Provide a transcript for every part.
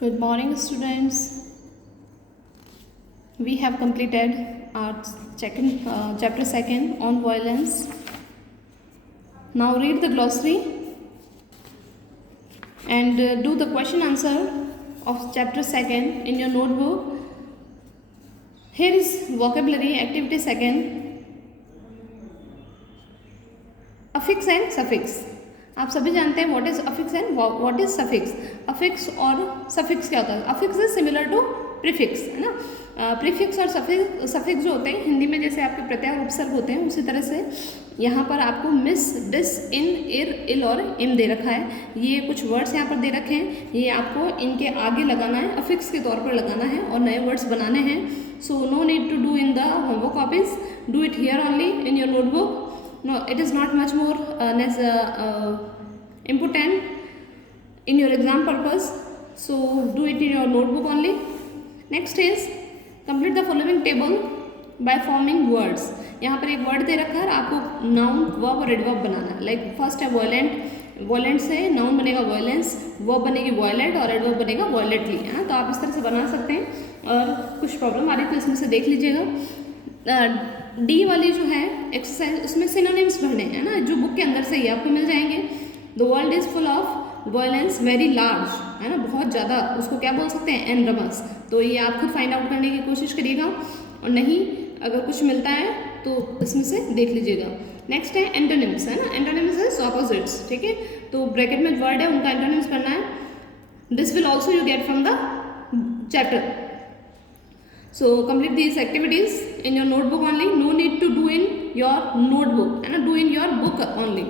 Good morning, students. We have completed our chapter second on violence. Now read the glossary and do the question answer of chapter second in your notebook. Here is vocabulary activity second. Affix and suffix. आप सभी जानते हैं what is affix and what is suffix. Affix और suffix क्या होता है? Affix is similar to prefix, है ना. प्रीफिक्स और सफिक्स जो होते हैं हिंदी में जैसे आपके प्रत्यय और उपसर्ग होते हैं उसी तरह से यहाँ पर आपको मिस, डिस, इन, इर, इल और इम दे रखा है. ये कुछ वर्ड्स यहाँ पर दे रखे हैं, ये आपको इनके आगे लगाना है, अफिक्स के तौर पर लगाना है और नए वर्ड्स बनाने हैं. So no need to do in the homework copies, do it here only in your notebook. No, it is not much more important in your exam purpose. So do it in your notebook only. Next is complete the following table by forming words. यहाँ पर एक word दे रखा है, आपको noun, verb और adverb बनाना है. Like first है violent. Violent से नाउन बनेगा वॉयलेंस, वर्ब बनेगी वॉयलेंट और एडवर्ब बनेगा वॉयलेंटली. है ना, तो आप इस तरह से बना सकते हैं. और कुछ प्रॉब्लम आ रही तो इसमें से देख लीजिएगा. डी वाली जो है एक्सरसाइज, उसमें सिनोनिम्स भरने हैं ना, जो बुक के अंदर से ही आपको मिल जाएंगे. The world is full of violence very large, है ना, बहुत ज़्यादा. उसको क्या बोल सकते हैं? एनरमस. तो ये आप खुद फाइंड आउट करने की कोशिश करिएगा, और नहीं अगर कुछ मिलता है तो इसमें से देख लीजिएगा. नेक्स्ट है एंटोनिम्स, है ना. Antonyms is opposites. ठीक है, तो ब्रैकेट में वर्ड है उनका एंटोनिम्स करना है. This will also you get from the chapter. So complete these activities in your notebook only. No need to do in your notebook, है ना, do in your book only.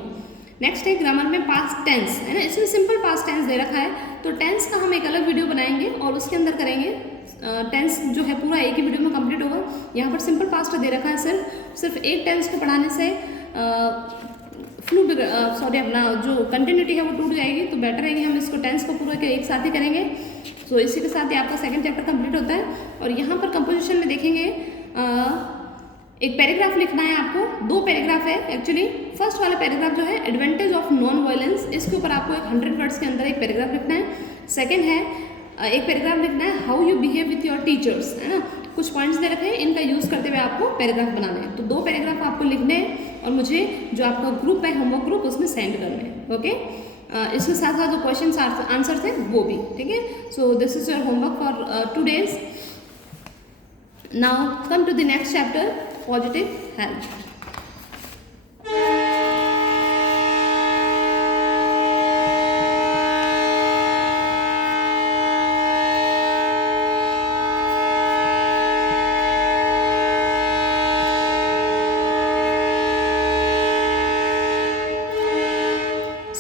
Next है grammar में past tense, है ना. इसमें simple past tense दे रखा है, तो टेंस का हम एक अलग वीडियो बनाएंगे और उसके अंदर करेंगे. टेंस जो है पूरा एक ही वीडियो में कंप्लीट होगा. यहाँ पर सिंपल पास्ट दे रखा है. सिर्फ एक टेंस को पढ़ाने से अपना जो कंटिन्यूटी है वो टूट जाएगी. तो बेटर है कि हम इसको टेंस को पूरा एक साथ ही करेंगे. तो इसी के साथ ही आपका सेकंड चैप्टर कंप्लीट होता है. और यहाँ पर कंपोजिशन में देखेंगे एक पैराग्राफ लिखना है आपको. 2 पैराग्राफ है एक्चुअली. फर्स्ट वाला पैराग्राफ जो है एडवांटेज ऑफ नॉन वायलेंस, इसके ऊपर आपको 100 वर्ड्स के अंदर एक पैराग्राफ लिखना है. सेकंड है एक पैराग्राफ लिखना है how you behave with your teachers, है ना. कुछ पॉइंट्स दे रखे हैं, इनका यूज़ करते हुए आपको पैराग्राफ बनाना है. तो 2 पैराग्राफ आपको लिखने हैं और मुझे जो आपका ग्रुप है होमवर्क ग्रुप उसमें सेंड करना है. ओके, इसके साथ साथ जो क्वेश्चन आंसर्स हैं वो भी. ठीक है, so this is your homework for 2 days. Now come to the next chapter, positive health.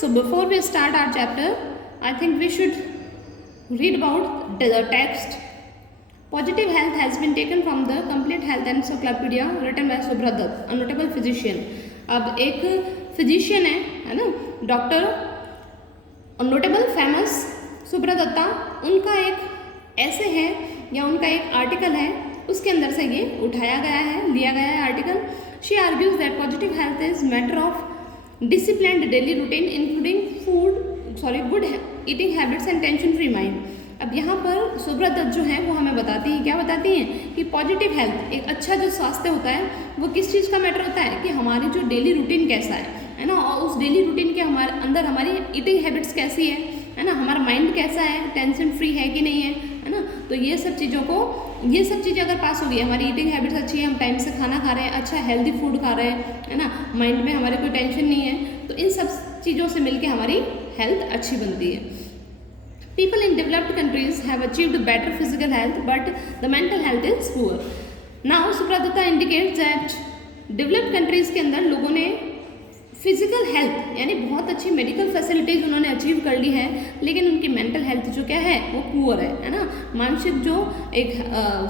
So before we start our chapter, I think we should read about the text. Positive health has been taken from the Complete Health Encyclopedia written by Subhra Dutt, a notable physician. अब एक physician है ना, doctor और notable famous Subra Dutta, उनका एक ऐसे है या उनका एक आर्टिकल है, उसके अंदर से ये उठाया गया है, लिया गया है article. She argues that positive health is matter of disciplined daily routine including good eating habits and tension free mind. अब यहाँ पर सुब्रा दत्त जो है वो हमें बताती हैं, क्या बताती हैं कि पॉजिटिव हेल्थ, एक अच्छा जो स्वास्थ्य होता है वो किस चीज़ का मैटर होता है कि हमारी जो डेली रूटीन कैसा है ना, और उस डेली रूटीन के हमारे अंदर हमारी ईटिंग हैबिट्स कैसी है ना, हमारा माइंड कैसा है, टेंशन फ्री है कि नहीं है ना. तो ये सब चीज़ें अगर पास होगी, हमारी ईटिंग हैबिट्स अच्छी है, हम टाइम से खाना खा रहे हैं, अच्छा हेल्दी फूड खा रहे हैं, है ना, माइंड में हमारे कोई टेंशन नहीं है, तो इन सब चीज़ों से मिलके हमारी हेल्थ अच्छी बनती है. People in developed countries have achieved better physical health, but the mental health is poor. Now, Subhra Dutta indicates that developed countries के अंदर लोगों ने फिजिकल हेल्थ यानी बहुत अच्छी मेडिकल फैसिलिटीज़ उन्होंने अचीव कर ली है, लेकिन उनकी मेंटल हेल्थ जो क्या है वो पुअर है ना. मानसिक जो एक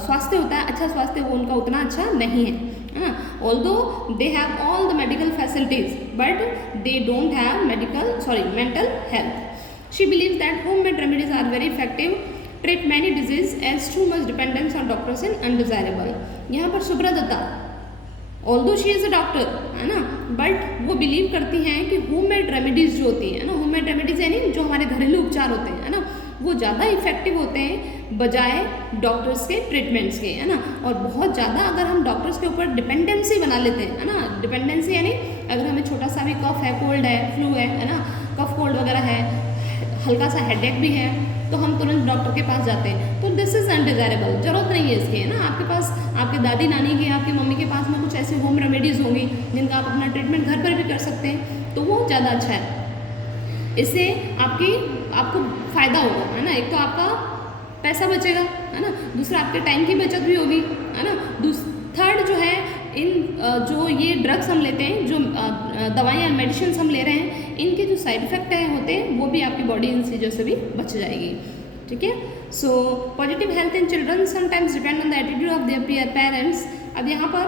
स्वास्थ्य होता है, अच्छा स्वास्थ्य, वो उनका उतना अच्छा नहीं है ना. Although they have all the medical facilities but they don't have mental health. She believes that homemade remedies are very effective, treat many diseases as too much dependence on doctors is undesirable. यहाँ पर Subra Datta, although she is a doctor, है ना, but वो believe करती हैं कि homemade remedies जो होती हैं ना, होममेड रेमेडीज़ यानी जो हमारे घरेलू उपचार होते हैं, है ना, वो ज़्यादा इफेक्टिव होते हैं बजाय डॉक्टर्स के ट्रीटमेंट्स के, है ना। और बहुत ज़्यादा अगर हम डॉक्टर्स के ऊपर डिपेंडेंसी बना लेते हैं, है ना, डिपेंडेंसी यानी अगर हमें छोटा सा भी कफ है, कोल्ड है, फ्लू है ना, कफ कोल्ड वगैरह है, हल्का सा हेडेक भी है, तो हम तुरंत डॉक्टर के पास जाते हैं, तो दिस इज़ अनडिजायरेबल, ज़रूरत नहीं है इसकी, है ना। आपके पास आपके दादी नानी के, आपकी मम्मी के पास में कुछ ऐसे होम रेमेडीज़ होंगी जिनका आप अपना ट्रीटमेंट घर पर भी कर सकते हैं, तो वो ज़्यादा अच्छा है। इससे आपको फ़ायदा होगा, है ना। एक तो आपका पैसा बचेगा, है ना, दूसरा आपके टाइम की बचत भी होगी, है ना। थर्ड जो है, इन जो ये ड्रग्स हम लेते हैं, जो दवाइयाँ मेडिसिन हम ले रहे हैं, इनके जो साइड इफ़ेक्ट होते हैं वो भी आपकी बॉडी इन चीज़ों से भी बच जाएगी, ठीक है। So positive health in children sometimes depend on the attitude of their parents. अब यहाँ पर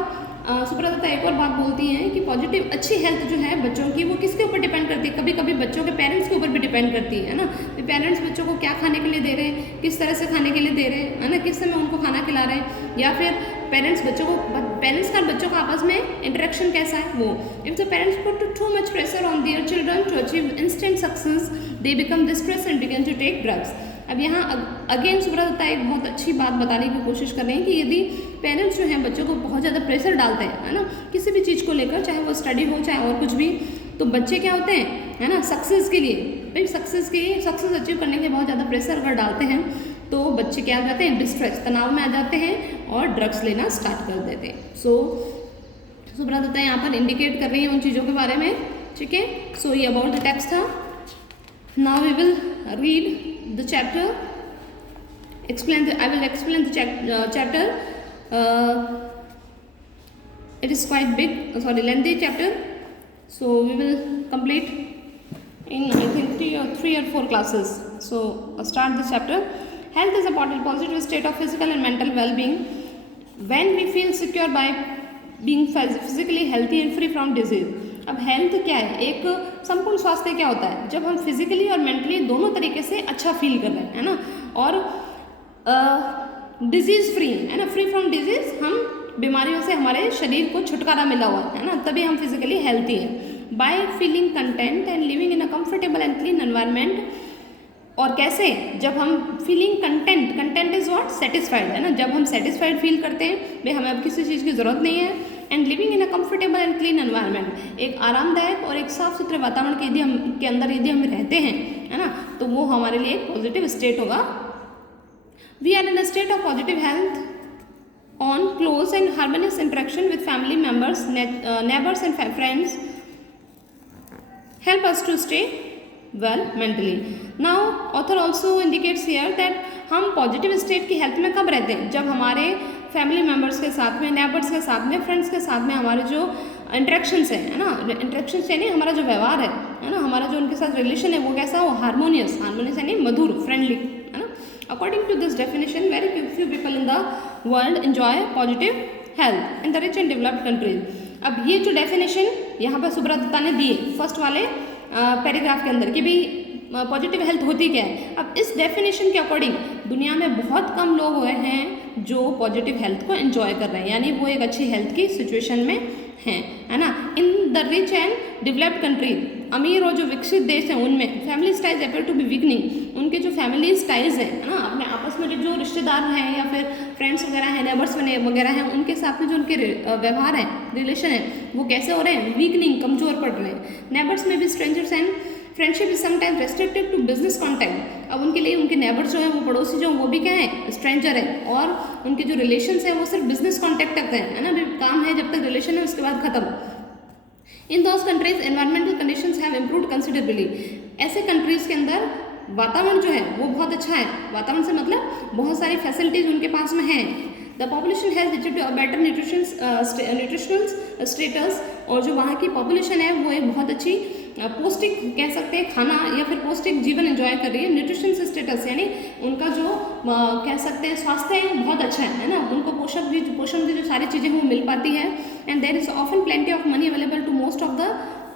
सुप्रदत्ता एक और बात बोलती हैं कि पॉजिटिव अच्छी हेल्थ जो है बच्चों की, वो किसके ऊपर डिपेंड करती है, कभी कभी बच्चों के पेरेंट्स के ऊपर भी डिपेंड करती है ना। पेरेंट्स बच्चों को क्या खाने के लिए दे रहे हैं, किस तरह से खाने के लिए दे रहे हैं, है ना, किस समय उनको खाना खिला रहे हैं, या फिर पेरेंट्स का बच्चों का आपस में इंटरेक्शन कैसा है वो। If the parents put too much pressure on their children to achieve instant success, they become distress and begin to take drugs. अब यहाँ अगेन सुब्रता एक बहुत अच्छी बात बताने की कोशिश कर रहे हैं कि यदि पेरेंट्स जो हैं बच्चों को बहुत ज़्यादा प्रेशर डालते हैं, है ना, किसी भी चीज़ को लेकर, चाहे वो स्टडी हो चाहे और कुछ भी, तो बच्चे क्या होते हैं, है ना, सक्सेस के लिए, भाई सक्सेस अचीव करने के लिए बहुत ज़्यादा प्रेशर अगर डालते हैं तो बच्चे क्या हो जाते हैं, डिस्ट्रेस, तनाव में आ जाते हैं और ड्रग्स लेना स्टार्ट कर देते हैं। सो सुब्रता यहाँ पर इंडिकेट कर रही है उन चीज़ों के बारे में, ठीक है। सो ये अबाउट द टेक्स्ट था। Now we will read the chapter. I will explain the chapter. It is quite big, lengthy chapter. So we will complete in I think 3 or 4 classes. So start this chapter. Health is a positive state of physical and mental well-being. When we feel secure by being physically healthy and free from disease. अब health क्या है, एक संपूर्ण स्वास्थ्य क्या होता है, जब हम फिजिकली और मेंटली दोनों तरीके से अच्छा फील कर रहे हैं, है ना, और डिजीज फ्री, है ना, फ्री फ्रॉम डिजीज, हम बीमारियों से हमारे शरीर को छुटकारा मिला हुआ है ना, तभी हम फिजिकली हेल्थी हैं। By feeling content and living in a comfortable and clean environment. और कैसे, जब हम feeling content is what, satisfied, है ना, जब हम सेटिस्फाइड फील करते हैं, भाई हमें अब किसी चीज़ की ज़रूरत नहीं है, and living in a comfortable and clean environment, एक आरामदायक और एक साफ सुथरे वातावरण के यदि हम रहते हैं, है ना, तो वो हमारे लिए एक पॉजिटिव स्टेट होगा। We are in a state of positive health on close and harmonious interaction with family members, neighbours and friends help us to stay well mentally. Now author also indicates here that हम positive state की health में कब रहते हैं, जब हमारे family members के साथ में, नेबर्स के साथ में, फ्रेंड्स के साथ में हमारे जो इंटरेक्शंस है ना, इंटरेक्शंस यानी हमारा जो व्यवहार है ना, हमारा जो उनके साथ रिलेशन है वो कैसा हो, हारमोनियस यानी मधुर, फ्रेंडली, है ना। According to this definition very few people in the world enjoy positive health in the rich and developed countries. अब ये जो डेफिनेशन यहाँ पर सुब्रता ने दी है फर्स्ट वाले पैराग्राफ के अंदर कि भाई पॉजिटिव हेल्थ होती क्या है, अब इस डेफिनेशन के अकॉर्डिंग दुनिया में बहुत कम लोग हुए हैं जो पॉजिटिव हेल्थ को एंजॉय कर रहे हैं, यानी वो एक अच्छी हेल्थ की सिचुएशन में हैं, है ना। In the rich and developed country, अमीर और जो विकसित देश हैं उनमें family styles appear to be weakening, उनके जो फैमिली स्टाइल्स हैं, है ना, अपने आपस में जो रिश्तेदार हैं या फिर फ्रेंड्स वगैरह हैं, नेबर्स वगैरह हैं, उनके साथ में जो उनके व्यवहार हैं, रिलेशन है, वो कैसे हो रहे हैं, वीकनिंग, कमजोर पड़ रहे हैं। नेबर्स में भी strangers and friendship is sometime restricted to business contact. अब उनके लिए उनके नेबर्स जो हैं, वो पड़ोसी जो हैं, वो भी क्या है, स्ट्रेंजर है, और उनके जो रिलेशंस हैं वो सिर्फ बिजनेस कॉन्टैक्ट तक है ना, काम है जब तक रिलेशन है, उसके बाद खत्म। In those countries environmental conditions have improved considerably. ऐसे कंट्रीज के अंदर वातावरण जो है वो बहुत अच्छा है, वातावरण से मतलब बहुत सारी फैसिलिटीज उनके पास में हैं। The population has better nutritional status, और जो वहाँ की पॉपुलेशन है वो एक बहुत अच्छी पौष्टिक कह सकते हैं खाना या फिर पौष्टिक जीवन एंजॉय कर रही है। न्यूट्रिशन स्टेटस यानी उनका जो कह सकते हैं स्वास्थ्य है बहुत अच्छा है ना, उनको पोषण की जो सारी चीज़ें वो मिल पाती है। And there is often plenty of money available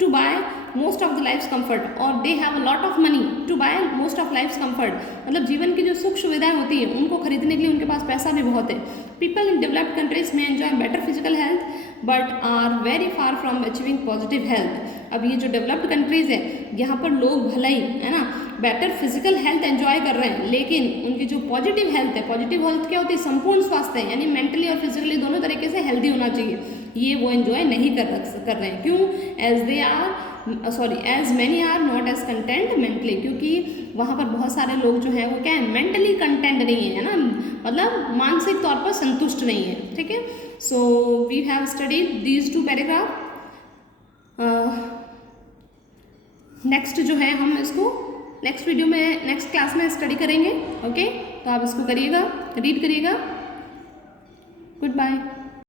to buy most of the life's comfort, और they have a lot of money to buy most of life's comfort, मतलब जीवन की जो सुख सुविधाएं होती हैं उनको खरीदने के लिए उनके पास पैसा भी बहुत है। पीपल इन डेवलप्ड कंट्रीज में enjoy better physical health but are very far from achieving positive health. अब ये जो डेवलप्ड कंट्रीज है यहाँ पर लोग भलाई, है ना, बेटर फिजिकल हेल्थ एंजॉय कर रहे हैं, लेकिन उनकी जो पॉजिटिव हेल्थ है, पॉजिटिव हेल्थ क्या होती है, संपूर्ण स्वास्थ्य है, यानी मेंटली और फिजिकली दोनों तरीके से हेल्दी होना चाहिए, ये वो एंजॉय नहीं कर रहे हैं। क्यों? As many are not as content mentally, क्योंकि वहाँ पर बहुत सारे लोग जो हैं वो क्या है, मेंटली कंटेंट नहीं है ना, मतलब मानसिक तौर पर संतुष्ट नहीं है। ठीक है, so we have studied these 2 paragraph. Next जो है हम इसको नेक्स्ट वीडियो में, नेक्स्ट क्लास में स्टडी करेंगे। ओके, तो आप इसको करिएगा, रीड करिएगा। Good bye.